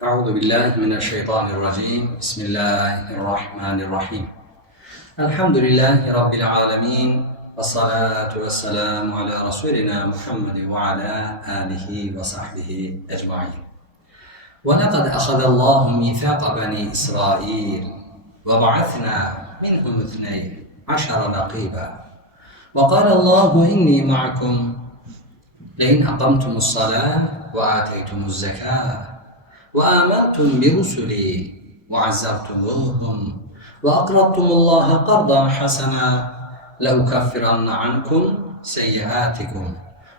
أعوذ بالله من الشيطان الرجيم. بسم الله الرحمن الرحيم. الحمد لله رب العالمين والصلاة والسلام على رسولنا محمد وعلى آله وصحبه أجمعين. ولقد أخذ الله ميثاق بني إسرائيل وبعثنا منهم اثني عشر نقيبا وقال الله إني معكم لئن أقمتم الصلاة وآتيتم الزكاة. وآمنتم برسلي وعزرتموهم وأقرضتم الله قرضا حسنا لأكفرن عنكم سيئاتكم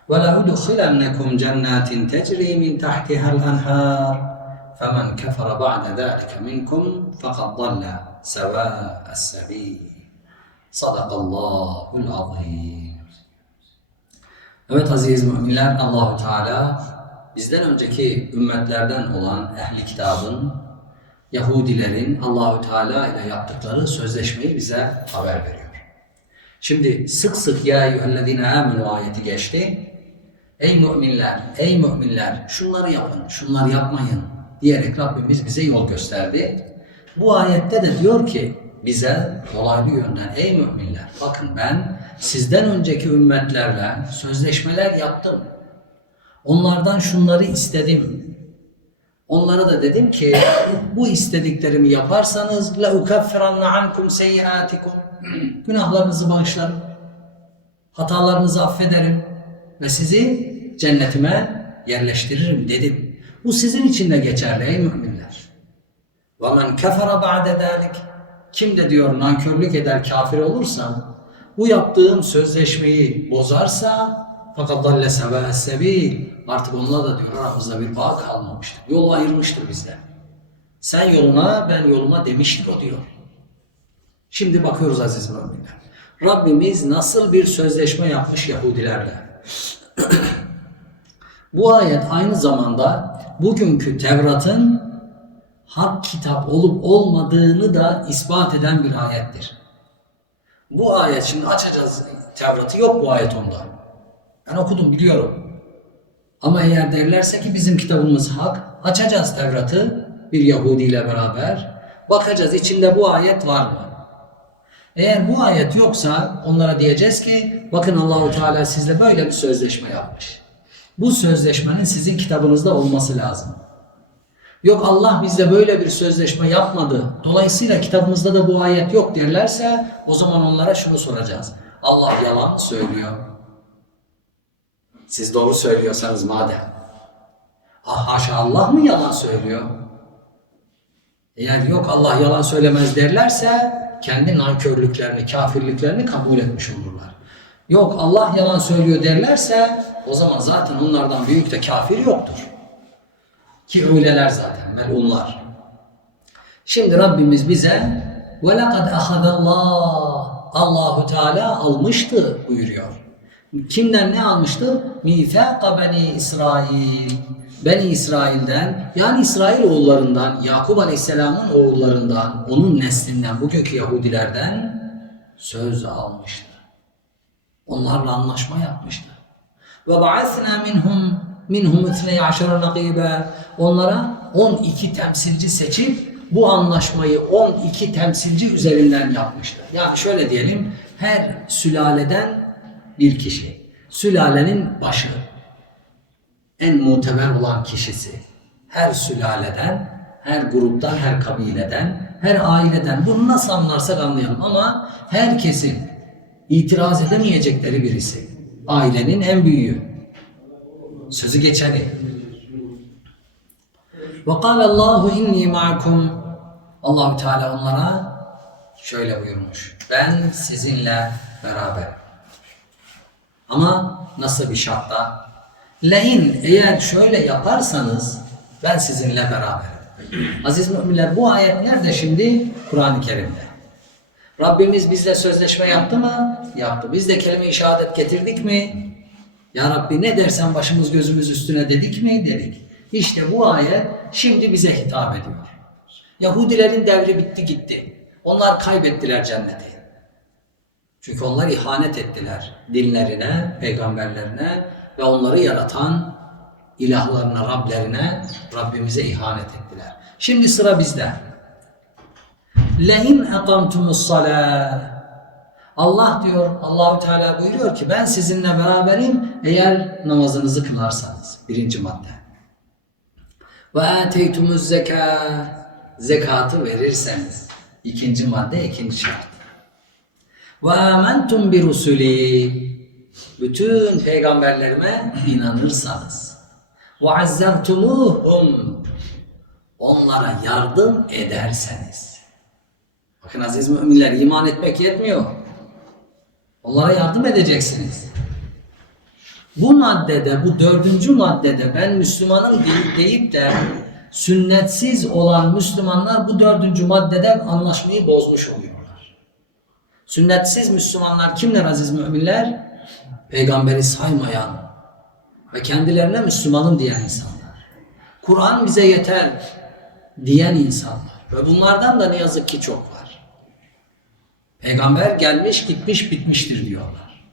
ولأدخلنكم جنات تجري من تحتها الأنهار. فمن كفر بعد ذلك منكم فقد ضل سواء السبيل. صدق الله العظيم. Evet aziz müminler Allahu Teala bizden önceki ümmetlerden olan ehli kitabın Yahudilerin Allahu Teala ile yaptıkları sözleşmeyi bize haber veriyor. Şimdi sık sık ya eyyühellezine amenu ayeti geçti. Ey müminler, ey müminler şunları yapın, şunları yapmayın diyerek Rabbimiz bize yol gösterdi. Bu ayette de diyor ki bize dolaylı yönden ey müminler bakın ben sizden önceki ümmetlerle sözleşmeler yaptım. Onlardan şunları istedim. Onlara da dedim ki bu istediklerimi yaparsanız la ukaffiranna ankum seyyiatikum. Günahlarınızı bağışlarım. Hatalarınızı affederim ve sizi cennetime yerleştiririm dedim. Bu sizin için de geçerli ey müminler. Ve men kefere ba'de zalik. Kim de diyor nankörlük eder kafir olursa bu yaptığım sözleşmeyi bozarsa fakat dalle sebe sebil artık onunla da diyor aramızda bir bağ kalmamıştır. Yol ayırmıştır bizden. Sen yoluna ben yoluma demiştir o diyor. Şimdi bakıyoruz aziz müminler. Rabbimiz nasıl bir sözleşme yapmış Yahudilerle. Bu ayet aynı zamanda bugünkü Tevrat'ın hak kitap olup olmadığını da ispat eden bir ayettir. Bu ayet şimdi açacağız Tevrat'ı yok bu ayet onda. Ben okudum biliyorum. Ama eğer derlerse ki bizim kitabımız hak, açacağız Tevrat'ı bir Yahudi ile beraber. Bakacağız içinde bu ayet var mı? Eğer bu ayet yoksa onlara diyeceğiz ki bakın Allahu Teala sizle böyle bir sözleşme yapmış. Bu sözleşmenin sizin kitabınızda olması lazım. Yok Allah bizle böyle bir sözleşme yapmadı. Dolayısıyla kitabımızda da bu ayet yok derlerse o zaman onlara şunu soracağız. Allah yalan söylüyor. Siz doğru söylüyorsanız madem. Ah haşa Allah mı yalan söylüyor? Eğer yok Allah yalan söylemez derlerse kendi nankörlüklerini, kafirliklerini kabul etmiş olurlar. Yok Allah yalan söylüyor derlerse o zaman zaten onlardan büyük de kafir yoktur. Ki öyleler zaten, melunlar. Şimdi Rabbimiz bize وَلَقَدْ أَخَذَ اللّٰهِ Allahu Teala almıştı buyuruyor. kimden ne almıştı? Mifaka beni İsrail. Beni İsrail'den yani İsrail oğullarından, Yakup Aleyhisselam'ın oğullarından, onun neslinden, bugünkü Yahudilerden söz almıştı. Onlarla anlaşma yapmıştı. Ve ba'athna minhum minhum ithneye aşara nakibe. Onlara 12 temsilci seçip bu anlaşmayı 12 temsilci üzerinden yapmıştı. Yani şöyle diyelim her sülaleden bir kişi. Sülalenin başı. En muteber olan kişisi. Her sülaleden, her gruptan, her kabileden, her aileden. Bunu nasıl anlarsak anlayalım ama herkesin itiraz edemeyecekleri birisi. Ailenin en büyüğü. Sözü geçeni. Ve kâle Allahu inni ma'akum. Teala onlara şöyle buyurmuş. Ben sizinle beraber. Ama nasıl bir şartla? Lein eğer şöyle yaparsanız ben sizinle beraberim. Aziz müminler bu ayet nerede şimdi? Kur'an-ı Kerim'de. Rabbimiz bizle sözleşme yaptı mı? Yaptı. Biz de kelime-i şehadet getirdik mi? Ya Rabbi ne dersen başımız gözümüz üstüne dedik mi? Dedik. İşte bu ayet şimdi bize hitap ediyor. Yahudilerin devri bitti gitti. Onlar kaybettiler cenneti. Çünkü onlar ihanet ettiler dinlerine, peygamberlerine ve onları yaratan ilahlarına, Rablerine, Rabbimize ihanet ettiler. Şimdi sıra bizde. Lehin ekamtumus salah. Allah diyor, Allahü Teala buyuruyor ki ben sizinle beraberim eğer namazınızı kılarsanız. Birinci madde. Ve ateytumuz zeka. Zekatı verirseniz. İkinci madde, ikinci şart. Ve amentum bir rusuli. Bütün peygamberlerime inanırsanız. Ve azzertumuhum. Onlara yardım ederseniz. Bakın aziz müminler iman etmek yetmiyor. Onlara yardım edeceksiniz. Bu maddede, bu dördüncü maddede ben Müslümanım deyip, deyip de sünnetsiz olan Müslümanlar bu dördüncü maddede anlaşmayı bozmuş oluyorlar. Sünnetsiz Müslümanlar kimler aziz müminler? Peygamberi saymayan ve kendilerine Müslümanım diyen insanlar. Kur'an bize yeter diyen insanlar. Ve bunlardan da ne yazık ki çok var. Peygamber gelmiş gitmiş bitmiştir diyorlar.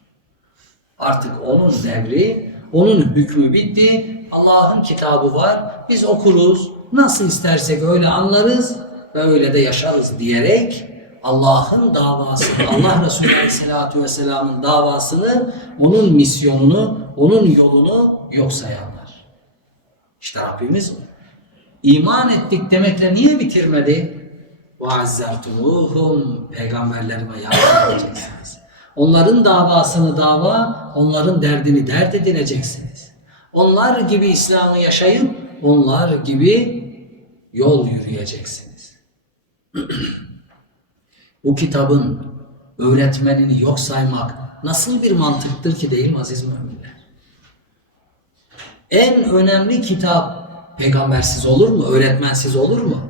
Artık onun devri, onun hükmü bitti. Allah'ın kitabı var. Biz okuruz. Nasıl istersek öyle anlarız ve öyle de yaşarız diyerek Allah'ın davasını, Allah Resulü Aleyhisselatü Vesselam'ın davasını, onun misyonunu, onun yolunu yok sayanlar. İşte Rabbimiz iman ettik demekle niye bitirmedi? وَعَزَّرْتُمُوهُمْ Peygamberlerime yardım edeceksiniz. Onların davasını dava, onların derdini dert edineceksiniz. Onlar gibi İslam'ı yaşayıp, onlar gibi yol yürüyeceksiniz. Bu kitabın öğretmenini yok saymak nasıl bir mantıktır ki değil mi aziz müminler? En önemli kitap peygambersiz olur mu? Öğretmensiz olur mu?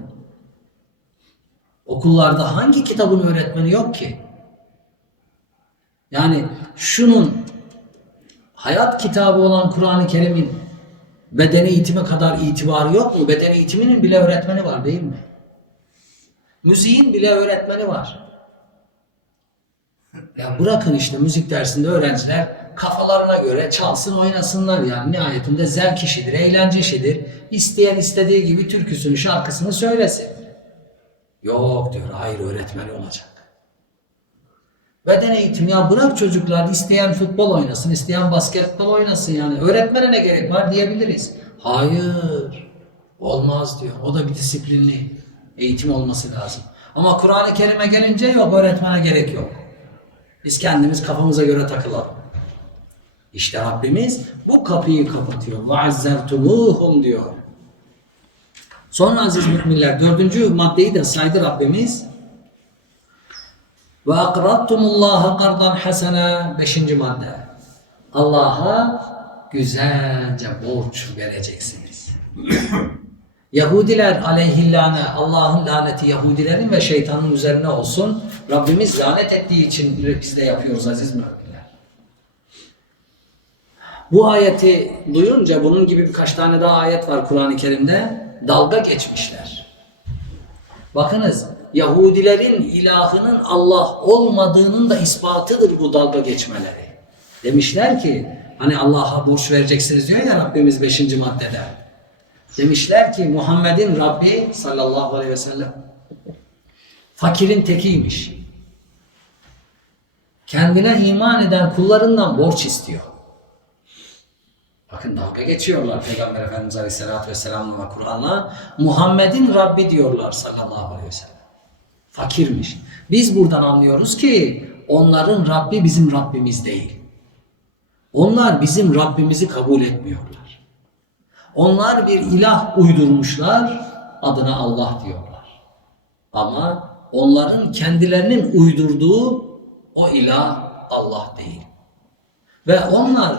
Okullarda hangi kitabın öğretmeni yok ki? Yani şunun hayat kitabı olan Kur'an-ı Kerim'in beden eğitimi kadar itibarı yok mu? Beden eğitiminin bile öğretmeni var değil mi? Müziğin bile öğretmeni var. Ya bırakın işte müzik dersinde öğrenciler kafalarına göre çalsın oynasınlar yani nihayetinde zevk işidir, eğlence işidir. İsteyen istediği gibi türküsünü, şarkısını söylesin. Yok diyor, hayır öğretmeni olacak. Beden eğitimi ya bırak çocuklar isteyen futbol oynasın, isteyen basketbol oynasın yani. Öğretmene ne gerek var diyebiliriz. Hayır, olmaz diyor. O da bir disiplinli eğitim olması lazım. Ama Kur'an-ı Kerim'e gelince yok öğretmene gerek yok. Biz kendimiz kafamıza göre takılalım. İşte Rabbimiz bu kapıyı kapatıyor. وَعَزَّرْتُمُوهُمْ diyor. Sonra aziz müminler dördüncü maddeyi de saydı Rabbimiz. Ve akradtumullaha kardan hasena beşinci madde. Allah'a güzelce borç vereceksiniz. Yahudiler aleyhillâne, Allah'ın laneti Yahudilerin ve şeytanın üzerine olsun. Rabbimiz lanet ettiği için biz de yapıyoruz aziz müminler. Bu ayeti duyunca bunun gibi birkaç tane daha ayet var Kur'an-ı Kerim'de. Dalga geçmişler. Bakınız Yahudilerin ilahının Allah olmadığının da ispatıdır bu dalga geçmeleri. Demişler ki hani Allah'a borç vereceksiniz diyor ya Rabbimiz 5. maddede. Demişler ki Muhammed'in Rabbi sallallahu aleyhi ve sellem fakirin tekiymiş. Kendine iman eden kullarından borç istiyor. Bakın dalga geçiyorlar Peygamber Efendimiz Aleyhisselatü Vesselam'la ve Kur'an'la. Muhammed'in Rabbi diyorlar sallallahu aleyhi ve sellem. Fakirmiş. Biz buradan anlıyoruz ki onların Rabbi bizim Rabbimiz değil. Onlar bizim Rabbimizi kabul etmiyorlar. Onlar bir ilah uydurmuşlar, adına Allah diyorlar. Ama onların kendilerinin uydurduğu o ilah Allah değil. Ve onlar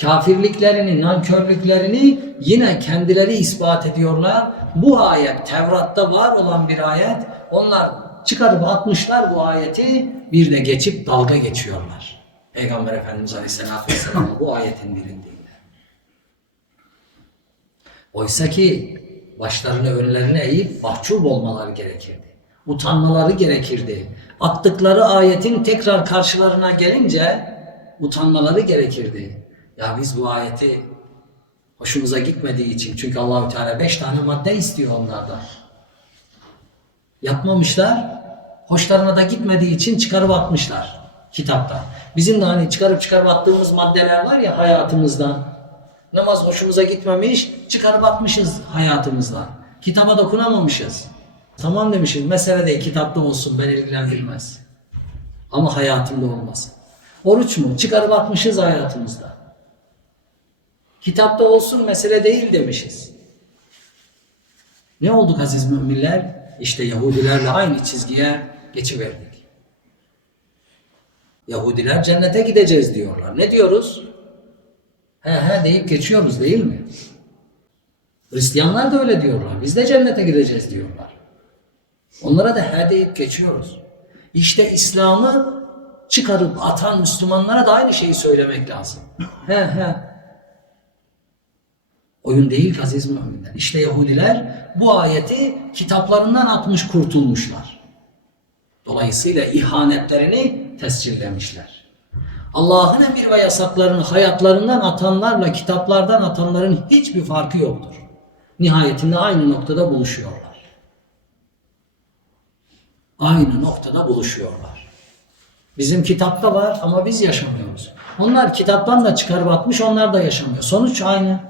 kafirliklerini, nankörlüklerini yine kendileri ispat ediyorlar. Bu ayet Tevrat'ta var olan bir ayet. Onlar çıkarıp atmışlar bu ayeti bir de geçip dalga geçiyorlar. Peygamber Efendimiz Aleyhisselatü Vesselam'a bu ayetin dilindiğinde. Oysa ki başlarını önlerine eğip mahcup olmaları gerekirdi. Utanmaları gerekirdi. Attıkları ayetin tekrar karşılarına gelince utanmaları gerekirdi. Ya biz bu ayeti Hoşumuza gitmediği için. Çünkü Allahü Teala beş tane madde istiyor onlardan. Yapmamışlar. Hoşlarına da gitmediği için çıkarıp atmışlar kitapta. Bizim de hani çıkarıp çıkarıp attığımız maddeler var ya hayatımızdan. Namaz hoşumuza gitmemiş, çıkarıp atmışız hayatımızdan. Kitaba dokunamamışız. Tamam demişiz, mesele değil, kitapta olsun, beni ilgilendirmez. Ama hayatımda olmasın. Oruç mu? Çıkarıp atmışız hayatımızda. Kitapta olsun, mesele değil demişiz. Ne olduk aziz müminler? İşte Yahudilerle aynı çizgiye geçiverdik. Yahudiler cennete gideceğiz diyorlar. Ne diyoruz? He he deyip geçiyoruz değil mi? Hristiyanlar da öyle diyorlar. Biz de cennete gideceğiz diyorlar. Onlara da he deyip geçiyoruz. İşte İslam'ı çıkarıp atan Müslümanlara da aynı şeyi söylemek lazım. He he. Oyun değil aziz müminler. İşte Yahudiler bu ayeti kitaplarından atmış kurtulmuşlar. Dolayısıyla ihanetlerini tescillemişler. Allah'ın emir ve yasaklarını hayatlarından atanlarla kitaplardan atanların hiçbir farkı yoktur. Nihayetinde aynı noktada buluşuyorlar. Aynı noktada buluşuyorlar. Bizim kitapta var ama biz yaşamıyoruz. Onlar kitaptan da çıkarıp atmış, onlar da yaşamıyor. Sonuç aynı.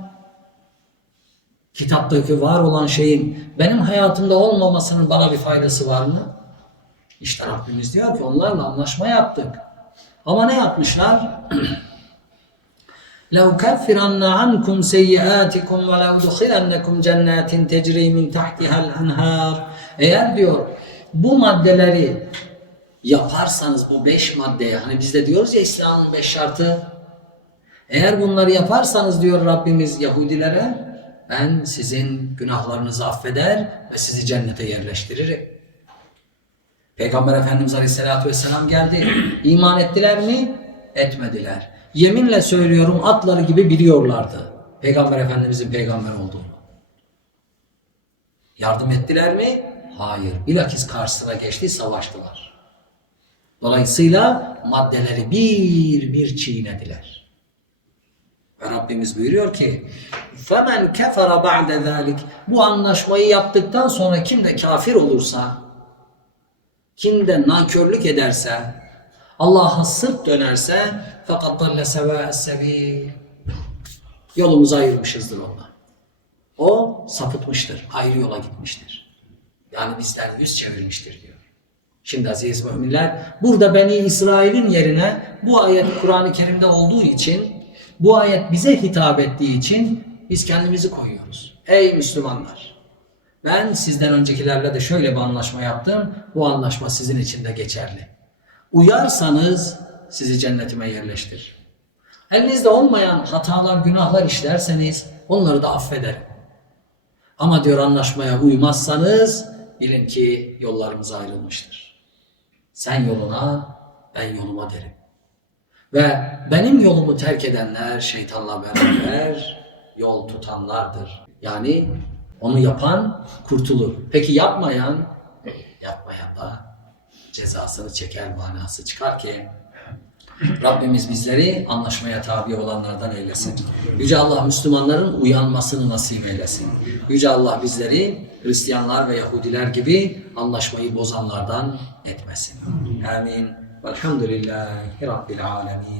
Kitaptaki var olan şeyin benim hayatımda olmamasının bana bir faydası var mı? İşte Rabbimiz diyor ki onlarla anlaşma yaptık. Ama ne yapmışlar? لَوْكَفِّرَنَّ عَنْكُمْ سَيِّئَاتِكُمْ وَلَوْدُخِلَنَّكُمْ جَنَّاتٍ تَجْرِي مِنْ تَحْتِهَا الْاَنْهَارِ Eğer diyor bu maddeleri yaparsanız bu beş maddeye hani biz de diyoruz ya İslam'ın beş şartı eğer bunları yaparsanız diyor Rabbimiz Yahudilere ben sizin günahlarınızı affeder ve sizi cennete yerleştiririm. Peygamber Efendimiz Aleyhisselatü Vesselam geldi. İman ettiler mi? Etmediler. Yeminle söylüyorum atları gibi biliyorlardı. Peygamber Efendimizin peygamber olduğunu. Yardım ettiler mi? Hayır. Bilakis karşısına geçti, savaştılar. Dolayısıyla maddeleri bir bir çiğnediler. Ve Rabbimiz buyuruyor ki فَمَنْ كَفَرَ بَعْدَ ذَٰلِكِ Bu anlaşmayı yaptıktan sonra kim de kafir olursa, kim de nankörlük ederse, Allah'a sırt dönerse fakat dalle sevâ sebil. Yolumuzu ayırmışızdır onunla. O sapıtmıştır, ayrı yola gitmiştir. Yani bizden yüz çevirmiştir diyor. Şimdi aziz müminler, burada Beni İsrail'in yerine bu ayet Kur'an-ı Kerim'de olduğu için, bu ayet bize hitap ettiği için biz kendimizi koyuyoruz. Ey Müslümanlar! Ben sizden öncekilerle de şöyle bir anlaşma yaptım. Bu anlaşma sizin için de geçerli. Uyarsanız sizi cennetime yerleştir. Elinizde olmayan hatalar, günahlar işlerseniz onları da affederim. Ama diyor anlaşmaya uymazsanız bilin ki yollarımız ayrılmıştır. Sen yoluna, ben yoluma derim. Ve benim yolumu terk edenler şeytanla beraber yol tutanlardır. Yani onu yapan kurtulur. Peki yapmayan, yapmayan da cezasını çeker manası çıkar ki Rabbimiz bizleri anlaşmaya tabi olanlardan eylesin. Yüce Allah Müslümanların uyanmasını nasip eylesin. Yüce Allah bizleri Hristiyanlar ve Yahudiler gibi anlaşmayı bozanlardan etmesin. Amin. Velhamdülillahi Rabbil alemin.